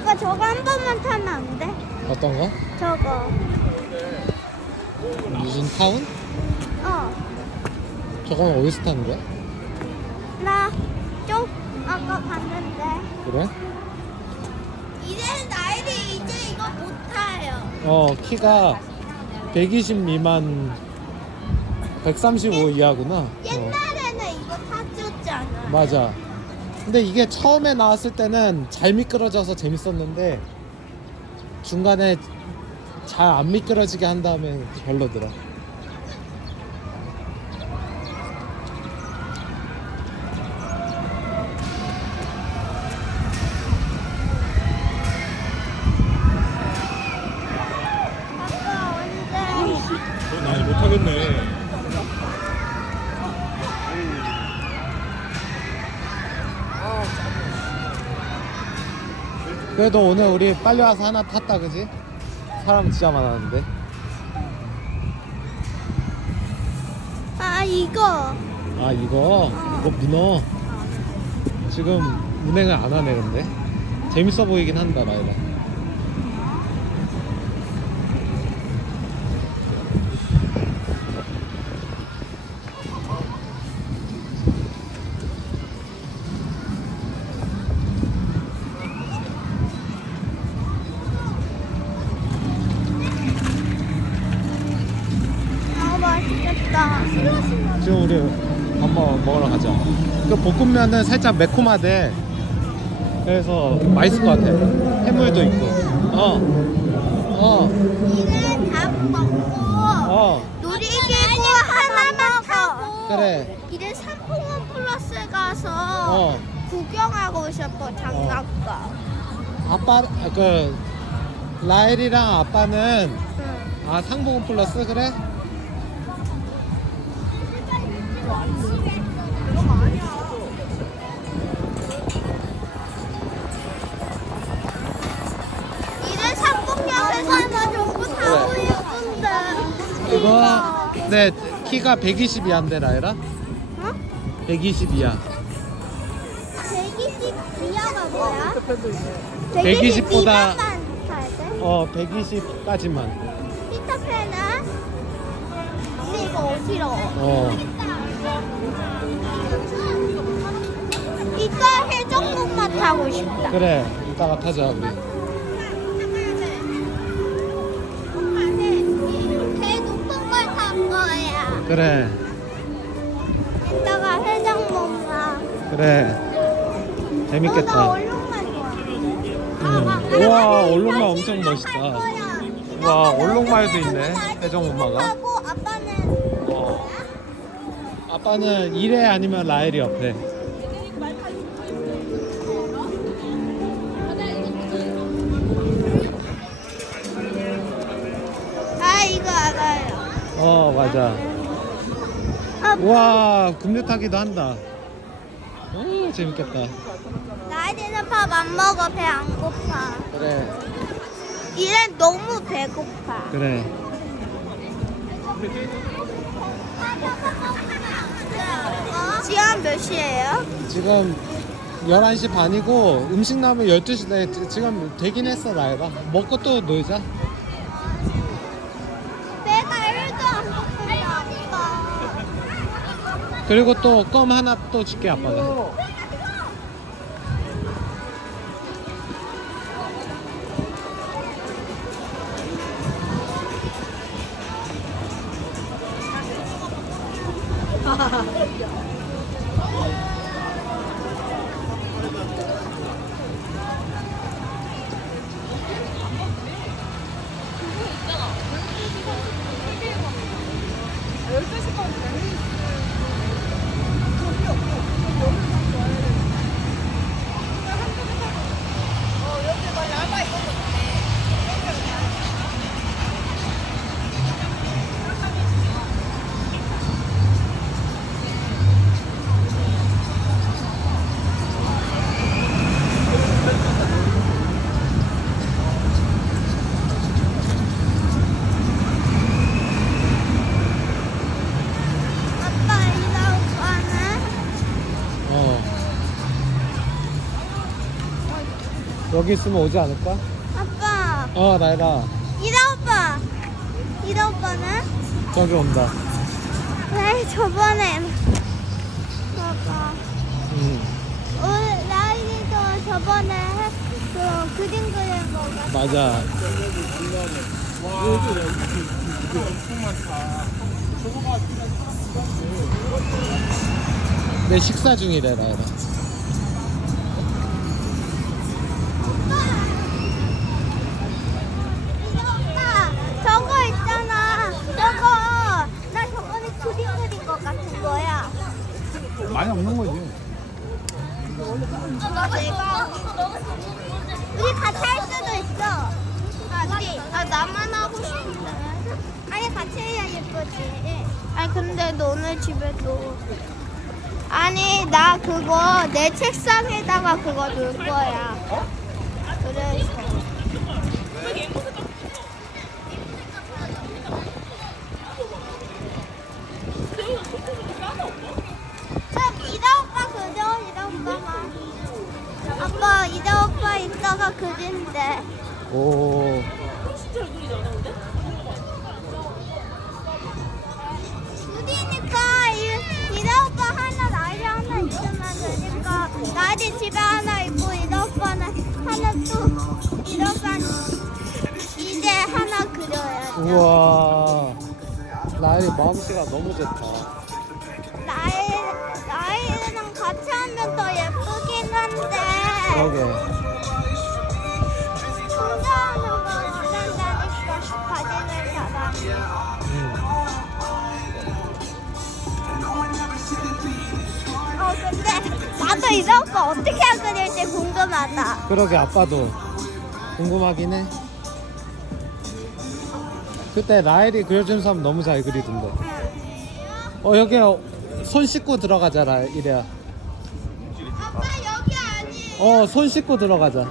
아빠 저거 한 번만 타면 안 돼? 어떤 거? 저거. 무슨 타운? 어. 저건 어디서 타는 거야? 나 쪽 아까 봤는데. 그래? 이제 나이리 이제 이거 못 타요. 어 키가 120 미만 135 이하구나 어, 옛날에는 이거 타줬잖아. 맞아 근데 이게 처음에 나왔을 때는 잘 미끄러져서 재밌었는데 중간에 잘 안 미끄러지게 한 다음에 별로더라 아빠 언제? 넌 아니 못하겠네. 그래도 오늘 우리 빨리 와서 하나 탔다 그지? 사람 진짜 많았는데. 아 이거. 아 이거? 이거 문어? 지금 운행을 안 하네 근데. 재밌어 보이긴 한다 나이라 맛있겠다. 지금 우리 밥 먹- 먹으러 가자. 그 볶음면은 살짝 매콤하대. 그래서 맛있을 것 같아. 해물도 있고. 어어어 이제 다 먹고 어, 놀이기구 하나만 타고 그래. 이제 삼풍원 플러스 가서 어. 구경하고 싶어 장난감. 아빠 아, 그 라엘이랑 아빠는 응. 아 상봉은 플러스? 그래? 이제 전부 싶은데. 이거 네 키가 120이 안 돼 라엘아? 어? 120이야 120 이하가 뭐야? 120 보다- 122만 타야 돼? 어 120까지만 피터팬은? 근데 이거 어지러워. 어 이거 해적목만 타고 싶다. 그래 이따가 타자 우리 배 높은 걸탈 거야. 그래 이따가 해적목만. 그래 어, 나 재밌겠다 얼룩말 좋아하는데. 음. 우와 얼룩말 엄청 멋있다 와 얼룩말도 있네 해적 엄마가 하고 아빠는 어. 아빠는 이래 아니면 라엘이 옆에 아 이거 알아요. 어 맞아 아, 우와 금류 타기도 한다 오 재밌겠다 나이는 밥 안 먹어 배 안 고파. 그래 이래 너무 배고파. 그래 지금 몇 시예요? 지금 11시 반이고 음식 나오면 12시 내 지금 되긴 했어 라엘아 먹고 또 놀자 배가 1도 안 아빠. 그리고 또 껌 하나 또 줄게 아빠가 哈哈哈哈 여기 있으면 오지 않을까? 아빠. 어 나이라 이다 오빠. 이다 오빠는? 저기 온다. 왜 저번에? 봐봐. 음. 오늘 나이도 저번에 해- 그 그림 그린 거 같아 맞아. 내 식사 중이래 나이라 많이 없는 거지. 우리 같이 할 수도 있어. 우리 아 나만 하고 싶은데. 아니 같이 해야 예쁘지. 아니 근데 너네 집에 도. 아니 나 그거 내 책상에다가 그거 놓을 거야. 그래서 참 이다 오빠 그려 이다 오빠만 아빠 이다 오빠 이따가 오. 이, 이다 오빠 하나 나이 하나 있으면 되니까 나이 집에 하나 있고 이다 오빠는 하나 또 이다 오빠는 이제 하나 그려야지 우와. 나이 마음씨가 너무 좋다. 나이 나이랑 같이 하면 더 예쁘긴 한데. 그러게 나도 이런 거 어떻게 그릴지 궁금하다. 그러게 아빠도 궁금하긴 해 그때 라엘이 그려준 사람 너무 잘 그리던데 어 여기 손 씻고 들어가자 라엘 이래야 아빠 여기 아니. 어손 씻고 들어가자